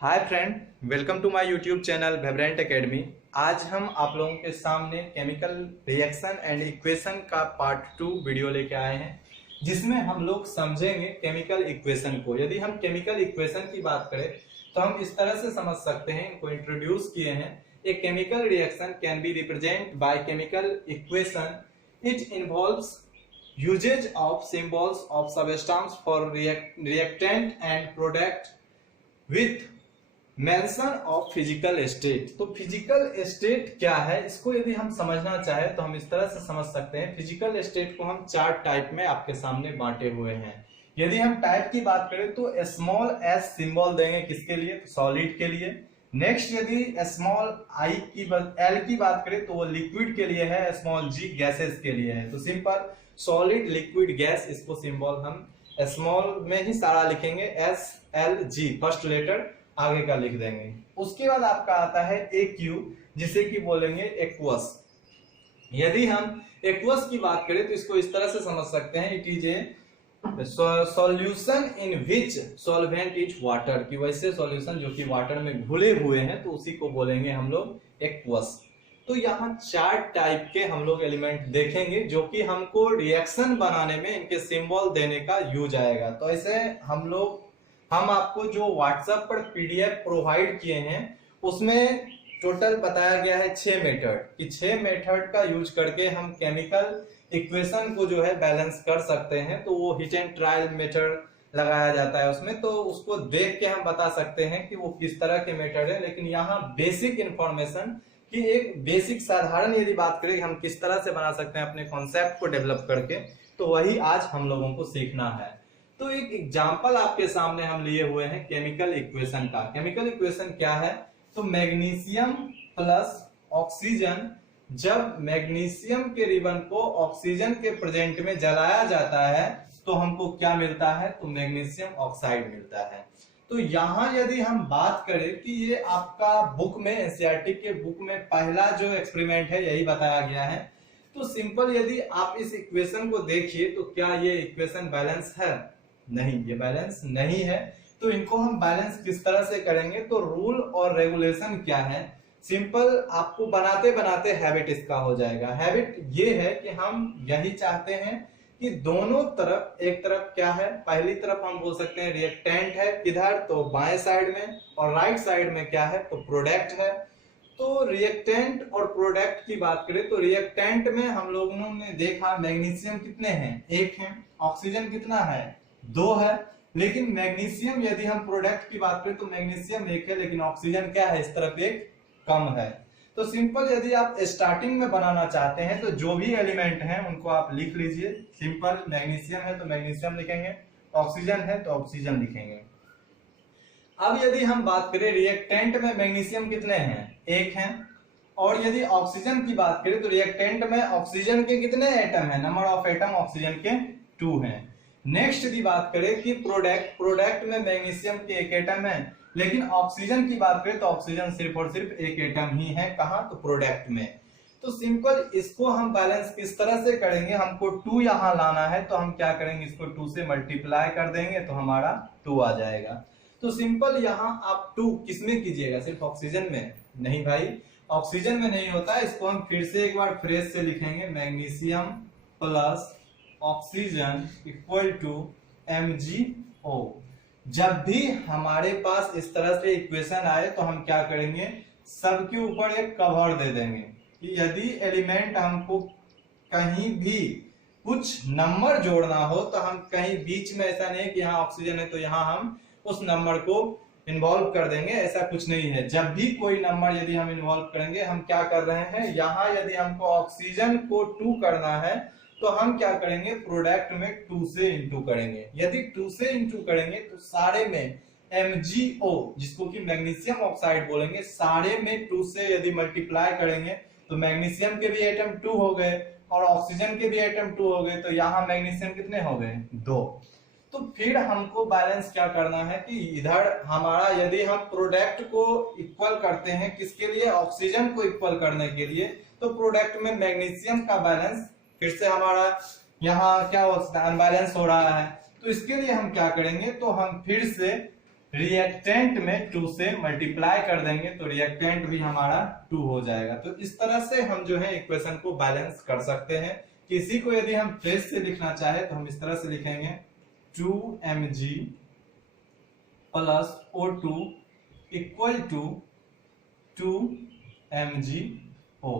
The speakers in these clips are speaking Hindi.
Hi friend, welcome to my YouTube channel वेवरेंट एकेडमी। आज हम आप लोगों के सामने केमिकल रिएक्शन एंड इक्वेशन का पार्ट 2 वीडियो लेके आए हैं, जिसमें हम लोग समझेंगे केमिकल इक्वेशन को। यदि हम केमिकल इक्वेशन की बात करें तो हम इस तरह से समझ सकते हैं, इनको इंट्रोड्यूस किए हैं। A chemical reaction can be represent by chemical equation. It involves usage of symbols of substance for reactant and product with mention of physical state. तो फिजिकल स्टेट क्या है, इसको यदि हम समझना चाहे तो हम इस तरह से समझ सकते हैं। फिजिकल स्टेट को हम 4 टाइप में आपके सामने बांटे हुए हैं। यदि हम टाइप की बात करें तो स्मॉल एस सिंबल देंगे किसके लिए, तो सॉलिड के लिए। नेक्स्ट यदि स्मॉल एल की बात करें तो वो लिक्विड के लिए है, स्मॉल जी गैसेस के लिए है। तो सिंपल सॉलिड लिक्विड गैस, इसको सिंबल हम स्मॉल में ही सारा लिखेंगे, S L G first letter आगे का लिख देंगे। उसके बाद आपका आता है ए क्यू, जिसे कि बोलेंगे एक्वस। यदि हम एक्वस की बात करें तो इसको इस तरह से समझ सकते हैं, it is a solution in which solvent is water, की वैसे सॉल्यूशन जो कि वाटर में घुले हुए हैं, तो उसी को बोलेंगे हम लोग एक्वस। तो यहाँ 4 टाइप के हम लोग एलिमेंट देखेंगे जो कि हमको रिएक्शन बनाने में इनके सिंबल देने का यूज आएगा। तो ऐसे हम आपको जो व्हाट्सएप पर पीडीएफ प्रोवाइड किए हैं उसमें टोटल बताया गया है 6 मेथड, कि 6 मेथड का यूज करके हम केमिकल इक्वेशन को जो है बैलेंस कर सकते हैं। तो वो हिट एंड ट्रायल मेथड लगाया जाता है उसमें, तो उसको देख के हम बता सकते हैं कि वो किस तरह के मेथड है। लेकिन यहाँ बेसिक इंफॉर्मेशन कि एक बेसिक साधारण यदि बात करें हम किस तरह से बना सकते हैं अपने कॉन्सेप्ट को डेवलप करके, तो वही आज हम लोगों को सीखना है। तो एक एग्जांपल आपके सामने हम लिए हुए हैं केमिकल इक्वेशन का। केमिकल इक्वेशन क्या है, तो मैग्नीशियम प्लस ऑक्सीजन, जब मैग्नीशियम के रिबन को ऑक्सीजन के प्रेजेंट में जलाया जाता है तो हमको क्या मिलता है, तो मैग्नीशियम ऑक्साइड मिलता है। तो यहाँ यदि हम बात करें कि ये आपका बुक में, एनसीईआरटी के बुक में पहला जो एक्सपेरिमेंट है यही बताया गया है। तो सिंपल यदि आप इस इक्वेशन को देखिए तो क्या ये इक्वेशन बैलेंस है, नहीं, ये बैलेंस नहीं है। तो इनको हम बैलेंस किस तरह से करेंगे, तो रूल और रेगुलेशन क्या है, सिंपल आपको बनाते बनाते हैबिट इसका हो जाएगा। हैबिट ये है कि हम यही चाहते हैं कि दोनों तरफ, एक तरफ क्या है, पहली तरफ हम बोल सकते हैं रिएक्टेंट है किधर, तो बाएं साइड में, और राइट साइड में क्या है, तो प्रोडक्ट है। तो रिएक्टेंट और प्रोडक्ट की बात करें तो रिएक्टेंट में हम लोगों ने देखा मैग्नीशियम कितने हैं, 1 है, ऑक्सीजन कितना है, 2 है। लेकिन मैग्नीशियम यदि हम प्रोडक्ट की बात करें तो मैग्नीशियम 1 है, लेकिन ऑक्सीजन क्या है, इस तरफ 1 कम है। तो सिंपल यदि आप स्टार्टिंग में बनाना चाहते हैं तो जो भी एलिमेंट हैं उनको आप लिख लीजिए। सिंपल मैग्नीशियम है तो मैग्नीशियम लिखेंगे, ऑक्सीजन है तो ऑक्सीजन लिखेंगे। अब यदि हम बात करें रिएक्टेंट में मैग्नीशियम कितने हैं, 1 हैं, और यदि ऑक्सीजन की बात करें तो रिएक्टेंट में ऑक्सीजन के कितने एटम है, नंबर ऑफ एटम ऑक्सीजन के 2 हैं। नेक्स्ट यदि बात करें कि प्रोडक्ट में मैग्नीशियम के 1 एटम है, लेकिन ऑक्सीजन की बात करें तो ऑक्सीजन सिर्फ और सिर्फ 1 एटम ही है, कहां, तो प्रोडक्ट में। तो सिंपल इसको हम बैलेंस किस तरह से करेंगे, हमको 2 यहां लाना है, तो हम क्या करेंगे, इसको 2 से मल्टीप्लाई कर देंगे तो हमारा 2 आ जाएगा। तो सिंपल यहाँ आप 2 किसमें कीजिएगा, सिर्फ ऑक्सीजन में, नहीं भाई, ऑक्सीजन में नहीं होता है। इसको हम फिर से एक बार फ्रेश से लिखेंगे, magnesium plus oxygen equal to MgO। जब भी हमारे पास इस तरह से इक्वेशन आए तो हम क्या करेंगे, सबके ऊपर एक कवर दे देंगे कि यदि एलिमेंट हमको कहीं भी कुछ नंबर जोड़ना हो तो हम कहीं बीच में, ऐसा नहीं कि यहाँ ऑक्सीजन है तो यहाँ हम उस नंबर को इन्वॉल्व कर देंगे, ऐसा कुछ नहीं है। जब भी कोई नंबर यदि हम इन्वॉल्व करेंगे, हम क्या कर रहे हैं, यहाँ यदि हमको ऑक्सीजन को 2 करना है तो हम क्या करेंगे, प्रोडक्ट में 2 से इंटू करेंगे। यदि 2 से इंटू करेंगे तो सारे में MgO, जिसको कि मैग्नीशियम ऑक्साइड बोलेंगे, सारे में 2 से यदि मल्टीप्लाई करेंगे तो मैग्नीशियम के भी एटम 2 हो गए और ऑक्सीजन के भी एटम 2 हो गए, तो यहाँ मैग्नीशियम कितने हो गए, 2। तो फिर हमको बैलेंस क्या करना है कि इधर हमारा, यदि हम प्रोडक्ट को इक्वल करते हैं किसके लिए, ऑक्सीजन को इक्वल करने के लिए, तो प्रोडक्ट में मैग्नीशियम का बैलेंस फिर से हमारा यहाँ क्या होता है, अनबैलेंस हो रहा है। तो इसके लिए हम क्या करेंगे, तो हम फिर से रिएक्टेंट में 2 से मल्टीप्लाई कर देंगे तो रिएक्टेंट भी हमारा 2 हो जाएगा। तो इस तरह से हम जो है इक्वेशन को बैलेंस कर सकते हैं। किसी को यदि हम फ्रेश से लिखना चाहे तो हम इस तरह से लिखेंगे 2mg plus O2 equal to 2mgO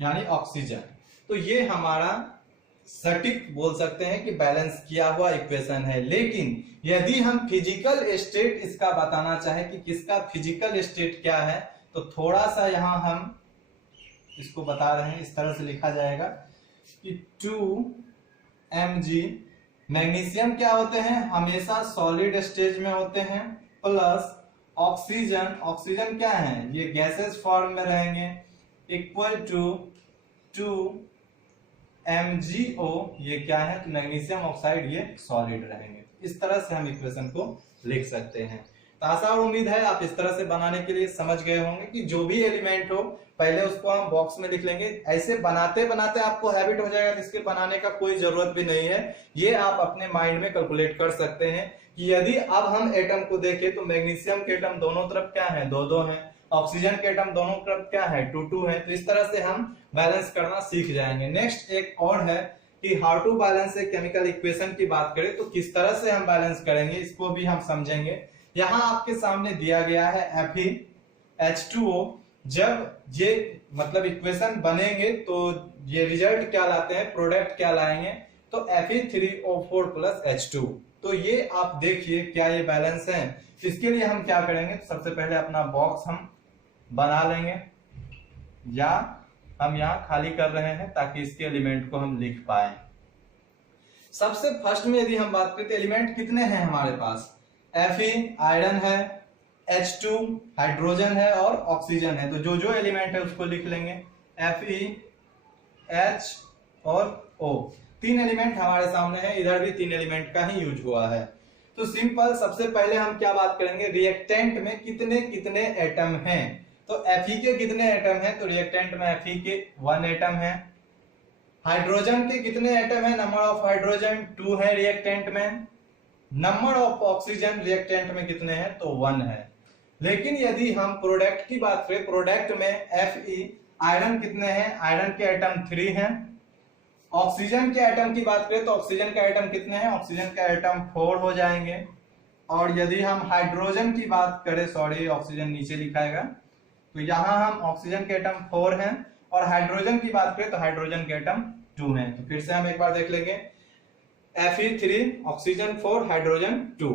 यानी ऑक्सीजन। तो ये हमारा सटीक बोल सकते हैं कि बैलेंस किया हुआ इक्वेशन है। लेकिन यदि हम फिजिकल स्टेट इसका बताना चाहें कि किसका फिजिकल स्टेट क्या है, तो थोड़ा सा यहां हम इसको बता रहे हैं। इस तरह से लिखा जाएगा कि 2mg, मैग्नीशियम क्या होते हैं, हमेशा सॉलिड स्टेज में होते हैं, प्लस ऑक्सीजन, ऑक्सीजन क्या है, ये गैसेस फॉर्म में रहेंगे, इक्वल टू 2mgO, ये क्या है, तो मैग्नीशियम ऑक्साइड, ये सॉलिड रहेंगे। इस तरह से हम इक्वेशन को लिख सकते हैं। तो आशा और उम्मीद है आप इस तरह से बनाने के लिए समझ गए होंगे कि जो भी एलिमेंट हो पहले उसको हम बॉक्स में लिख लेंगे। ऐसे बनाते बनाते आपको हैबिट हो जाएगा, इसके बनाने का कोई जरूरत भी नहीं है। ये आप अपने माइंड में कैलकुलेट कर सकते हैं कि यदि अब हम एटम को देखें तो मैग्नीशियम के एटम दोनों तरफ क्या है, 2-2 है, ऑक्सीजन के एटम दोनों तरफ क्या है, 2-2 है। तो इस तरह से हम बैलेंस करना सीख जाएंगे। नेक्स्ट एक और है कि how to balance a chemical equation की बात करें तो किस तरह से हम बैलेंस करेंगे इसको भी हम समझेंगे। यहाँ आपके सामने दिया गया है FeH2O। जब ये मतलब इक्वेशन बनेंगे तो ये रिजल्ट क्या लाते हैं, प्रोडक्ट क्या लाएंगे, तो Fe3O4 प्लस H2। तो ये आप देखिए क्या ये बैलेंस है। इसके लिए हम क्या करेंगे, तो सबसे पहले अपना बॉक्स हम बना लेंगे, या हम यहाँ खाली कर रहे हैं ताकि इसके एलिमेंट को हम लिख पाए। सबसे फर्स्ट में यदि हम बात करें तो एलिमेंट कितने हैं हमारे पास, Fe आयरन है, H2 हाइड्रोजन है और ऑक्सीजन है। तो जो जो एलिमेंट है उसको लिख लेंगे, Fe, H और O। 3 एलिमेंट हमारे सामने है, इधर भी 3 एलिमेंट का ही यूज हुआ है। तो सिंपल, सबसे पहले हम क्या बात करेंगे, रिएक्टेंट में कितने कितने एटम हैं। तो Fe के कितने एटम हैं, तो रिएक्टेंट में Fe के 1 एटम है। हाइड्रोजन के कितने एटम है, नंबर ऑफ हाइड्रोजन 2 है रिएक्टेंट में। नंबर ऑफ ऑक्सीजन रिएक्टेंट में कितने हैं, तो 1 है। लेकिन यदि हम प्रोडक्ट की बात करें, प्रोडक्ट में Fe आयरन कितने हैं, आयरन के एटम 3 हैं। ऑक्सीजन के एटम की बात करें तो ऑक्सीजन का एटम कितने हैं, ऑक्सीजन का एटम 4 हो जाएंगे। और यदि हम हाइड्रोजन की बात करें, सॉरी ऑक्सीजन नीचे लिखाएगा, तो यहां हम ऑक्सीजन के एटम 4 हैं। और हाइड्रोजन की बात करें तो हाइड्रोजन के एटम 2 हैं। तो फिर से हम एक बार देख लेंगे, Fe3, ऑक्सीजन 4, हाइड्रोजन 2,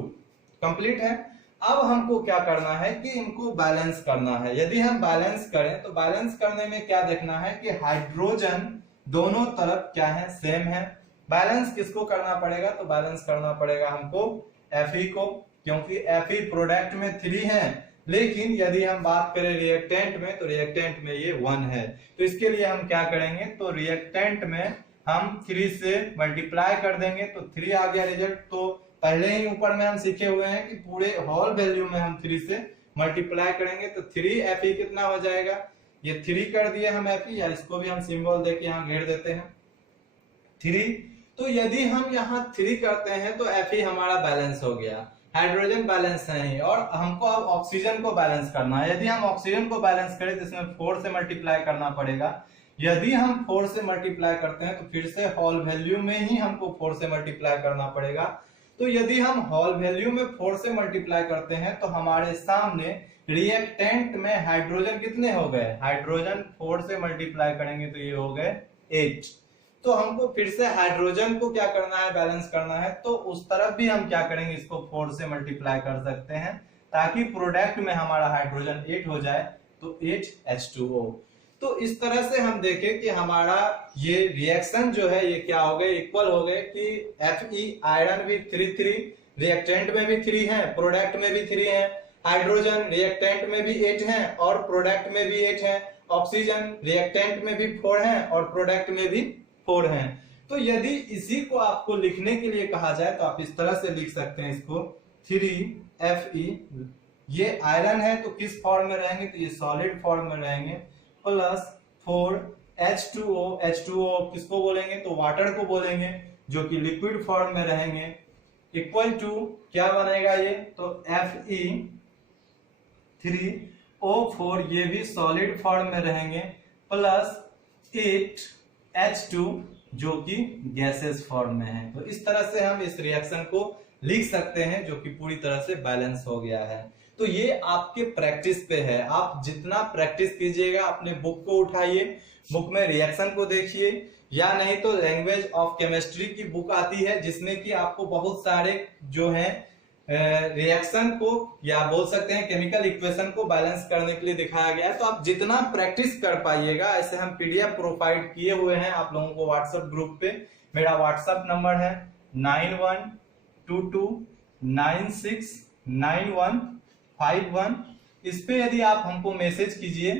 कंप्लीट है। अब हमको क्या करना है कि इनको बैलेंस करना है। यदि हम बैलेंस करें तो बैलेंस करने में क्या देखना है कि हाइड्रोजन दोनों तरफ क्या है, सेम है। बैलेंस किसको करना पड़ेगा, तो बैलेंस करना पड़ेगा हमको Fe को, क्योंकि Fe प्रोडक्ट में 3 है। लेकिन यदि हम बात करें रिएक्टेंट में तो रिएक्टेंट में ये 1 है। तो इसके लिए हम क्या करेंगे, तो रिएक्टेंट में हम 3 से मल्टीप्लाई कर देंगे तो 3 आ गया रिजल्ट। तो पहले ही ऊपर में हम सीखे हुए हैं कि पूरे होल वैल्यू में हम 3 से मल्टीप्लाई करेंगे तो 3 Fe कितना हो जाएगा, ये 3 कर दिए हम Fe, या इसको भी हम सिंबल देके यहाँ घेर देते हैं 3। तो यदि हम यहाँ 3 करते हैं तो Fe हमारा बैलेंस हो गया, हाइड्रोजन बैलेंस नहीं। और हमको अब ऑक्सीजन को बैलेंस करना है। यदि हम ऑक्सीजन को बैलेंस करें तो इसमें 4 से मल्टीप्लाई करना पड़ेगा। यदि हम 4 से मल्टीप्लाई करते हैं तो फिर से होल वैल्यू में ही हमको 4 से मल्टीप्लाई करना पड़ेगा। तो यदि हम होल वैल्यू में 4 से मल्टीप्लाई करते हैं तो हमारे सामने रिएक्टेंट में हाइड्रोजन कितने हो गए, हाइड्रोजन 4 से मल्टीप्लाई करेंगे तो ये हो गए 8। तो हमको फिर से हाइड्रोजन को क्या करना है, बैलेंस करना है। तो उस तरफ भी हम क्या करेंगे, इसको 4 से मल्टीप्लाई कर सकते हैं ताकि प्रोडक्ट में हमारा हाइड्रोजन 8 हो जाए, तो 8H2O। तो इस तरह से हम देखें कि हमारा ये रिएक्शन जो है ये क्या हो गए, इक्वल हो गए कि Fe आयरन भी 3 रिएक्टेंट में भी 3 है, प्रोडक्ट में भी 3 है। हाइड्रोजन रिएक्टेंट में भी 8 है और प्रोडक्ट में भी 8 है। ऑक्सीजन रिएक्टेंट में भी 4 है और प्रोडक्ट में भी 4 है। तो यदि इसी को आपको लिखने के लिए कहा जाए तो आप इस तरह से लिख सकते हैं इसको, 3Fe, ये आयरन है तो किस फॉर्म में रहेंगे, तो ये सॉलिड फॉर्म में रहेंगे, प्लस 4H2O, H2O किसको बोलेंगे, तो वाटर को बोलेंगे, जो कि लिक्विड फॉर्म में रहेंगे, इक्वल टू क्या बनेगा ये, तो Fe3O4 ये भी सॉलिड फॉर्म में रहेंगे, प्लस 8H2 जो कि गैसेस फॉर्म में है। तो इस तरह से हम इस रिएक्शन को लिख सकते हैं जो कि पूरी तरह से बैलेंस हो गया है। तो ये आपके प्रैक्टिस पे है, आप जितना प्रैक्टिस कीजिएगा, अपने बुक को उठाइए, बुक में रिएक्शन को देखिए, या नहीं तो लैंग्वेज ऑफ केमिस्ट्री की बुक आती है जिसमें कि आपको बहुत सारे जो है रिएक्शन को या बोल सकते हैं केमिकल इक्वेशन को बैलेंस करने के लिए दिखाया गया है। तो आप जितना प्रैक्टिस कर पाइएगा, ऐसे हम पीडीएफ प्रोवाइड किए हुए हैं आप लोगों को व्हाट्सएप ग्रुप पे। मेरा व्हाट्सएप नंबर है 9122969151। इस पे यदि आप हमको मैसेज कीजिए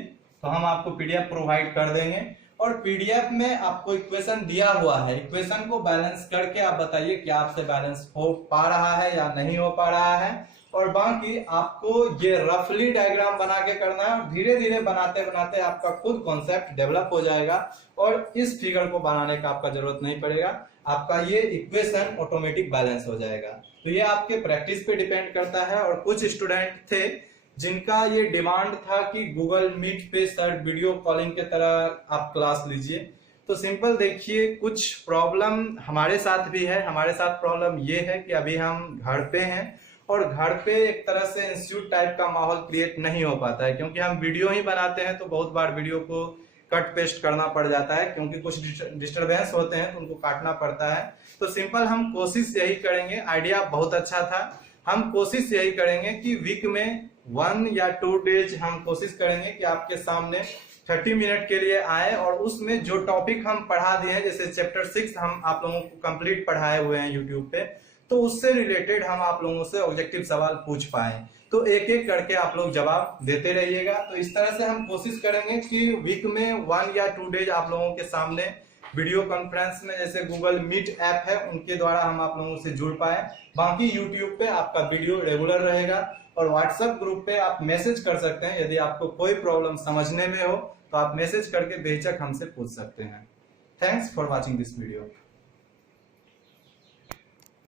तो हम आपको पीडीएफ प्रोवाइड कर देंगे, और पीडीएफ में आपको इक्वेशन दिया हुआ है, इक्वेशन को बैलेंस करके आप बताइए कि आपसे बैलेंस हो पा रहा है या नहीं हो पा रहा है। और बाकी आपको ये रफली डायग्राम बना के करना है, और धीरे धीरे बनाते बनाते आपका खुद कॉन्सेप्ट डेवलप हो जाएगा, और इस फिगर को बनाने का आपका जरूरत नहीं पड़ेगा, आपका ये इक्वेशन ऑटोमेटिक बैलेंस हो जाएगा। तो ये आपके प्रैक्टिस पे डिपेंड करता है। और कुछ स्टूडेंट थे जिनका ये डिमांड था कि गूगल मीट पे सर वीडियो कॉलिंग के तरह आप क्लास लीजिए। तो सिंपल देखिए, कुछ प्रॉब्लम हमारे साथ भी है। हमारे साथ प्रॉब्लम ये है कि अभी हम घर पे हैं, और घर पे एक तरह से इंस्टीट्यूट टाइप का माहौल क्रिएट नहीं हो पाता है, क्योंकि हम वीडियो ही बनाते हैं तो बहुत बार वीडियो को कट पेस्ट करना पड़ जाता है, क्योंकि कुछ डिस्टरबेंस होते हैं तो उनको काटना पड़ता है। तो सिंपल हम कोशिश यही करेंगे, आइडिया बहुत अच्छा था, हम कोशिश यही करेंगे कि वीक में 1 या 2 डेज हम कोशिश करेंगे कि आपके सामने 30 मिनट के लिए आए, और उसमें जो टॉपिक हम पढ़ा दिए हैं, जैसे चैप्टर 6 हम आप लोगों को कंप्लीट पढ़ाए हुए हैं यूट्यूब पे, तो उससे रिलेटेड हम आप लोगों से ऑब्जेक्टिव सवाल पूछ पाए। तो एक एक करके आप लोग जवाब देते रहिएगा। तो इस तरह से हम कोशिश करेंगे कि वीक में 1 या 2 डेज आप लोगों के सामने वीडियो कॉन्फ्रेंस में, जैसे गूगल मीट ऐप है उनके द्वारा हम आप लोगों से जुड़ पाए। बाकी यूट्यूब पे आपका वीडियो रेगुलर रहेगा, और व्हाट्सएप ग्रुप पे आप मैसेज कर सकते हैं। यदि आपको कोई प्रॉब्लम समझने में हो तो आप मैसेज करके बेहिचक हमसे पूछ सकते हैं। Thanks for watching this video.